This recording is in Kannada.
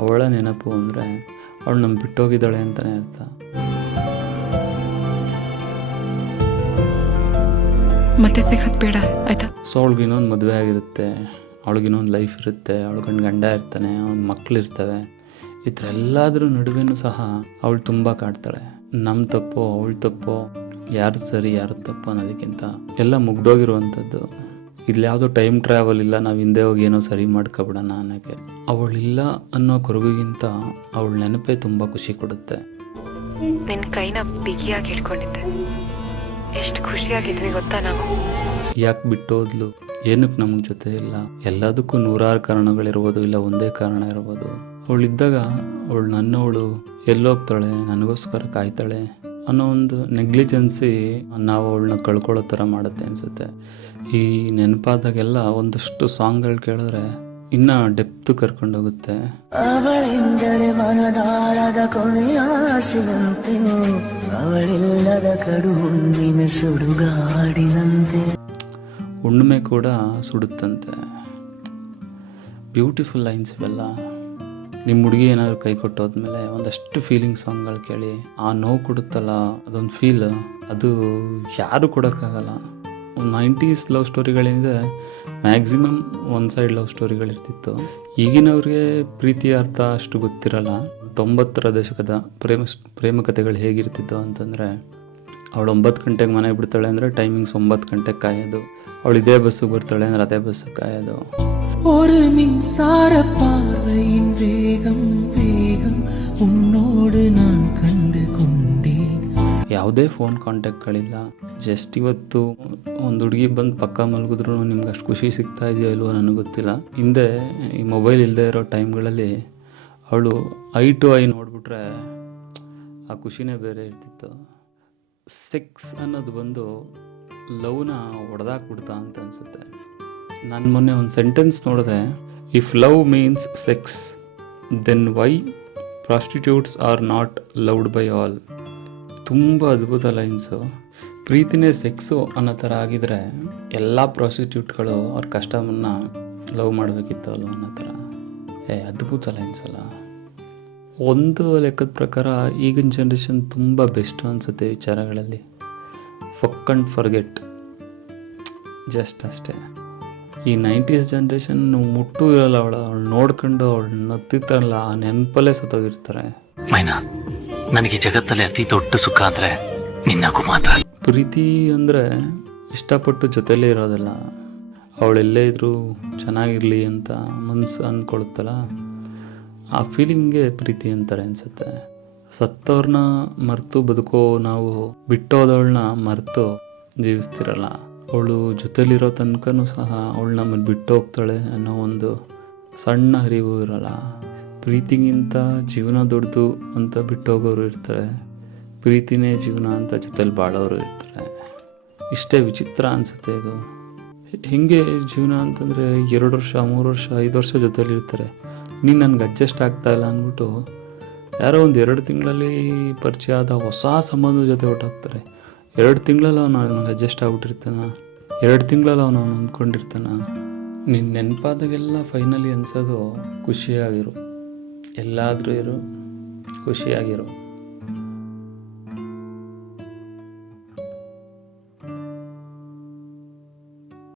ಅವಳ ನೆನಪು ಅಂದರೆ ಅವಳು ನಮ್ಮ ಬಿಟ್ಟೋಗಿದ್ದಾಳೆ ಅಂತಲೇ ಅರ್ಥ. ಮತ್ತೆ ಸಿಗೋದು ಬೇಡ ಆಯ್ತಾ? ಸೊ ಅವಳಿಗಿನ್ನೊಂದು ಮದುವೆ ಆಗಿರುತ್ತೆ, ಅವಳಿಗಿನ್ನೊಂದು ಲೈಫ್ ಇರುತ್ತೆ, ಅವಳು ಗಂಡ ಇರ್ತಾನೆ, ಅವ್ನ ಮಕ್ಕಳು ಇರ್ತವೆ. ಈ ಥರ ಎಲ್ಲಾದ್ರ ನಡುವೆನೂ ಸಹ ಅವಳು ತುಂಬ ಕಾಡ್ತಾಳೆ. ನಮ್ಮ ತಪ್ಪೋ ಅವಳ ತಪ್ಪೋ, ಯಾರು ಸರಿ ಯಾರು ತಪ್ಪು ಅನ್ನೋದಕ್ಕಿಂತ ಎಲ್ಲ ಮುಗ್ದೋಗಿರುವಂಥದ್ದು. ಇಲ್ಲಿ ಯಾವುದೋ ಟೈಮ್ ಟ್ರಾವೆಲ್ ಇಲ್ಲ, ನಾವು ಹಿಂದೆ ಹೋಗಿ ಏನೋ ಸರಿ ಮಾಡ್ಕೊಬಿಡೋಣ ಅನ್ನೋಕ್ಕೆ. ಅವಳಿಲ್ಲ ಅನ್ನೋ ಕೊರಗಿಗಿಂತ ಅವಳ ನೆನಪೇ ತುಂಬ ಖುಷಿ ಕೊಡುತ್ತೆ. ನಿನ್ನ ಕೈನ ಬಿಗಿಯಾಗಿ ಹಿಡ್ಕೊಂಡಿದ್ದೆ, ಎಷ್ಟು ಖುಷಿಯಾಗಿದ್ವಿ ಗೊತ್ತಾ ನಾವು. ಯಾಕೆ ಬಿಟ್ಟೋದ್ಲು, ಏನಕ್ಕೆ ನಮಗೆ ಜೊತೆ ಇಲ್ಲ, ಎಲ್ಲದಕ್ಕೂ ನೂರಾರು ಕಾರಣಗಳಿರ್ಬೋದು, ಇಲ್ಲ ಒಂದೇ ಕಾರಣ ಇರ್ಬೋದು. ಅವಳಿದ್ದಾಗ ಅವಳು ನನ್ನವಳು, ಎಲ್ಲೋಗ್ತಾಳೆ, ನನಗೋಸ್ಕರ ಕಾಯ್ತಾಳೆ ಅನ್ನೋ ಒಂದು ನೆಗ್ಲಿಜೆನ್ಸಿ ನಾವು ಅವಳನ್ನ ಕಳ್ಕೊಳ್ಳೋ ಥರ ಮಾಡುತ್ತೆ ಅನಿಸುತ್ತೆ. ಈ ನೆನಪಾದಾಗೆಲ್ಲ ಒಂದಷ್ಟು ಸಾಂಗ್ಗಳು ಕೇಳಿದ್ರೆ ಇನ್ನೂ ಡೆಪ್ತ್ ಕರ್ಕೊಂಡೋಗುತ್ತೆ. ಅವಳೆಂದರೆ ಮನದಾಳದ ಕೊನೆಯಾಸೆಯಂತೆ, ಅವಳಿಲ್ಲದ ಕಡು ಹುಣ್ಣಿಮೆ ಸುಡುಗಾಡಿನಂತೆ. ಹುಣ್ಣಿಮೆ ಕೂಡ ಸುಡುತ್ತಂತೆ. ಬ್ಯೂಟಿಫುಲ್ ಲೈನ್ಸ್ ಇವೆಲ್ಲ. ನಿಮ್ಮ ಹುಡುಗಿ ಏನಾದ್ರು ಕೈ ಕೊಟ್ಟೋದ್ಮೇಲೆ ಒಂದಷ್ಟು ಫೀಲಿಂಗ್ ಸಾಂಗ್ಗಳು ಕೇಳಿ, ಆ ನೋವು ಕೊಡುತ್ತಲ್ಲ ಅದೊಂದು ಫೀಲ್, ಅದು ಯಾರು ಕೊಡೋಕ್ಕಾಗಲ್ಲ. 90s ಲವ್ ಸ್ಟೋರಿಗಳಿಂದ ಮ್ಯಾಕ್ಸಿಮಮ್ ಒನ್ ಸೈಡ್ ಲವ್ ಸ್ಟೋರಿಗಳಿರ್ತಿತ್ತು. ಈಗಿನವ್ರಿಗೆ ಪ್ರೀತಿಯ ಅರ್ಥ ಅಷ್ಟು ಗೊತ್ತಿರಲ್ಲ. 90ರ ದಶಕದ ಪ್ರೇಮ ಕಥೆಗಳು ಹೇಗಿರ್ತಿತ್ತು ಅಂತಂದರೆ, ಅವಳು 9 ಗಂಟೆಗೆ ಮನೆಗೆ ಬಿಡ್ತಾಳೆ ಅಂದರೆ ಟೈಮಿಂಗ್ಸ್ 9 ಗಂಟೆಗೆ ಕಾಯೋದು. ಅವಳು ಇದೇ ಬಸ್ಸಿಗೆ ಬರ್ತಾಳೆ ಅಂದರೆ ಅದೇ ಬಸ್ಸಿಗೆ ಕಾಯೋದು. ஒரு மின்சார பார்வையின் வேகம் வேகம் உன்னோடு நான் கண்டு கொண்டேன். ಯಾವುದೇ ಫೋನ್ ಕಾಂಟ್ಯಾಕ್ಟ್ಗಳಿಲ್ಲ. ಜಸ್ಟ್ ಇವತ್ತು ಒಂದು ಹುಡುಗಿ ಬಂದು ಪಕ್ಕ ಮಲಗಿದ್ರು ನಿಮ್ಗೆ ಅಷ್ಟು ಖುಷಿ ಸಿಗ್ತಾ ಇದೆಯೋ ಇಲ್ವೋ ನನಗೆ ಗೊತ್ತಿಲ್ಲ. ಹಿಂದೆ ಈ ಮೊಬೈಲ್ ಇಲ್ಲದೆ ಇರೋ ಟೈಮ್ಗಳಲ್ಲಿ ಅವಳು ಐ ಟು ಐ ನೋಡಿಬಿಟ್ರೆ ಆ ಖುಷಿನೇ ಬೇರೆ ಇರ್ತಿತ್ತು. ಸೆಕ್ಸ್ ಅನ್ನೋದು ಬಂದು ಲವ್ನ ಹೊಡೆದಾಕ್ಬಿಡ್ತಾ ಅಂತ ಅನಿಸುತ್ತೆ. ನಾನು ಮೊನ್ನೆ ಒಂದು ಸೆಂಟೆನ್ಸ್ ನೋಡಿದೆ, if love means sex then why prostitutes are not loved by all. ತುಂಬ ಅದ್ಭುತ ಲೈನ್ಸು. ಪ್ರೀತಿನೇ ಸೆಕ್ಸು ಅನ್ನೋ ಥರ ಆಗಿದ್ರೆ ಎಲ್ಲ ಪ್ರಾಸ್ಟಿಟ್ಯೂಟ್ಗಳು ಅವ್ರ ಕಸ್ಟಮರ್ನ ಲವ್ ಮಾಡಬೇಕಿತ್ತು ಅಲ್ವ ಅನ್ನೋ ಥರ. ಅದ್ಭುತ ಲೈನ್ಸ್ ಅಲ್ಲ. ಒಂದು ಲೆಕ್ಕದ ಪ್ರಕಾರ ಈಗಿನ ಜನ್ರೇಷನ್ ತುಂಬ ಬೆಸ್ಟು ಅನಿಸುತ್ತೆ ವಿಚಾರಗಳಲ್ಲಿ. ಫಕ್ ಆ್ಯಂಡ್ ಫರ್ಗೆಟ್, ಜಸ್ಟ್ ಅಷ್ಟೇ. ಈ 90s ಜನ್ರೇಷನ್ ಮುಟ್ಟೂ ಇರಲ್ಲ. ಅವಳು ನೋಡ್ಕೊಂಡು ಅವಳು ನತ್ತಿರ್ತಾರಲ್ಲ, ಆ ನೆನಪಲ್ಲೇ ಸತ್ತೋಗಿರ್ತಾರೆ. ಮೈನಾ, ನನಗೆ ಜಗತ್ತಲ್ಲಿ ಅತಿ ದೊಡ್ಡ ಸುಖ ಅಂದರೆ ನಿನ್ನಗೂ ಮಾತ್ರ. ಪ್ರೀತಿ ಅಂದರೆ ಇಷ್ಟಪಟ್ಟು ಜೊತೆಲೇ ಇರೋದಲ್ಲ, ಅವಳೆಲ್ಲೇ ಇದ್ರೂ ಚೆನ್ನಾಗಿರಲಿ ಅಂತ ಮನಸ್ಸು ಅಂದ್ಕೊಳುತ್ತಲ್ಲ, ಆ ಫೀಲಿಂಗ್ಗೆ ಪ್ರೀತಿ ಅಂತಾರೆ ಅನಿಸುತ್ತೆ. ಸತ್ತವ್ರನ್ನ ಮರೆತು ಬದುಕೋ ನಾವು ಬಿಟ್ಟೋದವಳನ್ನ ಮರೆತು ಜೀವಿಸ್ತಿರಲ್ಲ. ಅವಳು ಜೊತೆಲಿರೋ ತನಕನೂ ಸಹ ಅವಳು ನಮ್ಮನ್ನು ಬಿಟ್ಟು ಹೋಗ್ತಾಳೆ ಅನ್ನೋ ಒಂದು ಸಣ್ಣ ಅರಿವು ಇರಲ್ಲ. ಪ್ರೀತಿಗಿಂತ ಜೀವನ ದೊಡ್ಡದು ಅಂತ ಬಿಟ್ಟೋಗೋರು ಇರ್ತಾರೆ, ಪ್ರೀತಿನೇ ಜೀವನ ಅಂತ ಜೊತೆಲಿ ಬಾಳೋರು ಇರ್ತಾರೆ. ಇಷ್ಟೇ ವಿಚಿತ್ರ ಅನಿಸುತ್ತೆ ಇದು. ಹೆಂಗೆ ಜೀವನ ಅಂತಂದರೆ 2 ವರ್ಷ 3 ವರ್ಷ 5 ವರ್ಷ ಜೊತೆಲಿ ಇರ್ತಾರೆ. ನೀನು ನನಗೆ ಅಡ್ಜಸ್ಟ್ ಆಗ್ತಾಯಿಲ್ಲ ಅಂದ್ಬಿಟ್ಟು ಯಾರೋ ಒಂದು 2 ತಿಂಗಳಲ್ಲಿ ಪರಿಚಯ ಆದ ಹೊಸ ಸಂಬಂಧದ ಜೊತೆ ಹೊರಟೋಗ್ತಾರೆ. 2 ತಿಂಗಳಲ್ಲಿ ಅವನು ನನಗೆ ಅಡ್ಜಸ್ಟ್ ಆಗ್ಬಿಟ್ಟಿರ್ತಾನ, 2 ತಿಂಗಳಲ್ಲಿ ಅವನು ಅಂದ್ಕೊಂಡಿರ್ತಾನ. ನಿನ್ನ ನೆನಪಾದಾಗೆಲ್ಲ ಫೈನಲಿ ಅನ್ಸೋದು ಖುಷಿಯಾಗಿರು, ಎಲ್ಲಾದರೂ ಇರು, ಖುಷಿಯಾಗಿರು.